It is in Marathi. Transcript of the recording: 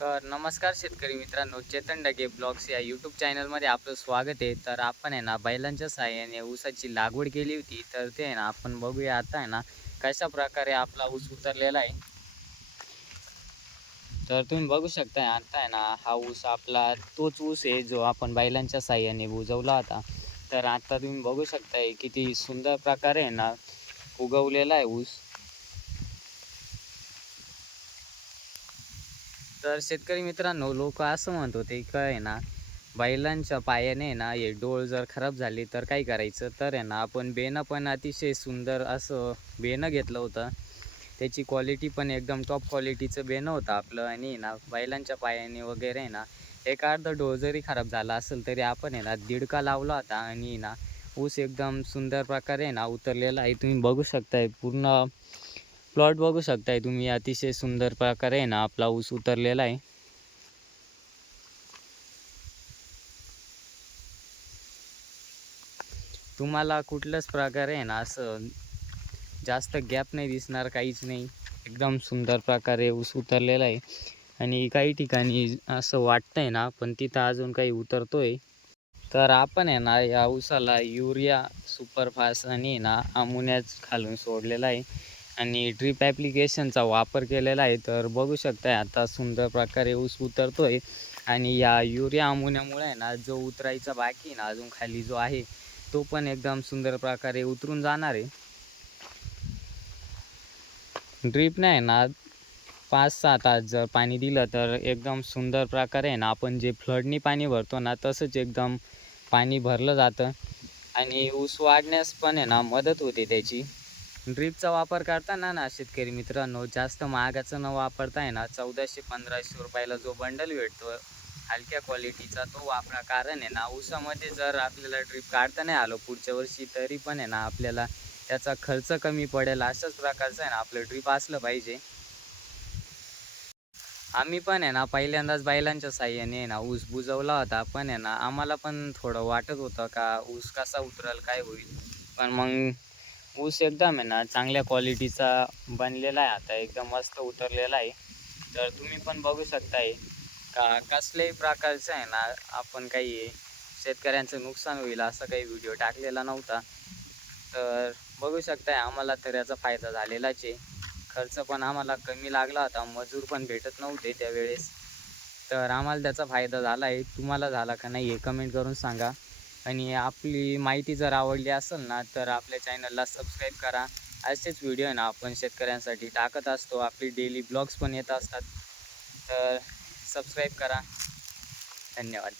तर नमस्कार शेतकरी मित्रांनो, चेतन डगे ब्लॉग्स या यूट्यूब चॅनलमध्ये आपलं स्वागत आहे. तर आपण आहे ना बैलांच्या साहाय्याने ऊसाची लागवड केली होती. तर ते आहे ना आपण बघूया आता आहे ना कशा प्रकारे आपला ऊस उतरलेला आहे. तर तुम्ही बघू शकताय आता आहे ना हा ऊस आपला तोच ऊस आहे जो आपण बैलांच्या साहाय्याने बुजवला होता. तर आता तुम्ही बघू शकताय किती सुंदर प्रकारे आहे ना उगवलेला आहे ऊस. तर शेतकरी मित्रांनो, लोक असं म्हणत होते का आहे ना बैलांच्या पायाने आहे ना हे डोळ जर खराब झाली तर काय करायचं. तर आहे ना आपण बेणं पण अतिशय सुंदर असं बेणं घेतलं होतं. त्याची क्वालिटी पण एकदम टॉप क्वालिटीचं बेणं होतं आपलं. आणि आहे ना बैलांच्या पायाने वगैरे आहे ना एक अर्धा डोळ जरी खराब झाला असेल तरी आपण आहे ना दिडका लावला होता. आणि आहे ना ऊस एकदम सुंदर प्रकारे आहे ना उतरलेला आहे. तुम्ही बघू शकताय पूर्ण प्लॉट बघू शकताय तुम्ही, अतिशय सुंदर प्रकारे आहे ना आपला ऊस उतरलेला आहे. तुम्हाला कुठल्याच प्रकारे आहे ना असं जास्त गॅप नाही दिसणार, काहीच नाही. एकदम सुंदर प्रकारे ऊस उतरलेला आहे. आणि काही ठिकाणी असं वाटतंय ना पण तिथं अजून काही उतरतोय. तर आपण आहे ना या ऊसाला युरिया, सुपरफास आणि आहे ना अमोनियाच घालून सोडलेला आहे. आणि ड्रीप ॲप्लिकेशनचा वापर केलेला आहे. तर बघू शकताय आता सुंदर प्रकारे ऊस उतरतोय. आणि या युरिया अमोनियामुळे आहे ना जो उतरायचा बाकी आहे ना अजून खाली जो आहे तो पण एकदम सुंदर प्रकारे उतरून जाणार आहे. ड्रीपने आहे ना 5-6 तास जर पाणी दिलं तर एकदम सुंदर प्रकारे आहे ना आपण जे फ्लडनी पाणी भरतो ना तसंच एकदम पाणी भरलं जातं. आणि ऊस वाढण्यास पण आहे ना मदत होते त्याची. ड्रीपचा वापर करताना ना शेतकरी मित्रांनो, जास्त महागाचं न वापरता आहे ना 1400-1500 रुपयाला जो बंडल भेटतो हलक्या क्वालिटीचा तो वापरा. कारण आहे ना ऊसामध्ये जर आपल्याला ड्रीप काढता नाही आलं पुढच्या वर्षी तरी पण आहे ना आपल्याला त्याचा खर्च कमी पडेल. अशाच प्रकारचं आहे ना आपलं ड्रीप असलं पाहिजे. आम्ही पण आहे ना पहिल्यांदाच बैलांच्या साहाय्याने आहे ना ऊस बुजवला होता. पण आहे ना आम्हाला पण थोडं वाटत होतं का ऊस कसा उतरेल, काय होईल. पण मग ऊस एकदम आहे ना चांगल्या क्वालिटीचा बनलेला आहे, आता एकदम मस्त उतरलेला आहे. तर तुम्ही पण बघू शकताय का कसल्याही प्रकारचं आहे ना आपण काही शेतकऱ्यांचं नुकसान होईल असं काही व्हिडिओ टाकलेला नव्हता. तर बघू शकताय आम्हाला तर याचा फायदा झालेलाच आहे. खर्च पण आम्हाला कमी लागला होता, मजूर पण भेटत नव्हते त्यावेळेस. तर आम्हाला त्याचा फायदा झाला आहे. तुम्हाला झाला का नाही हे कमेंट करून सांगा. आणि आपली माहिती जर आवडली असेल ना तर आपल्या चॅनलला सबस्क्राईब करा. असेच व्हिडिओ आहे ना आपण शेतकऱ्यांसाठी टाकत असतो. आपली डेली ब्लॉग्स पण येत असतात. तर सबस्क्राईब करा. धन्यवाद.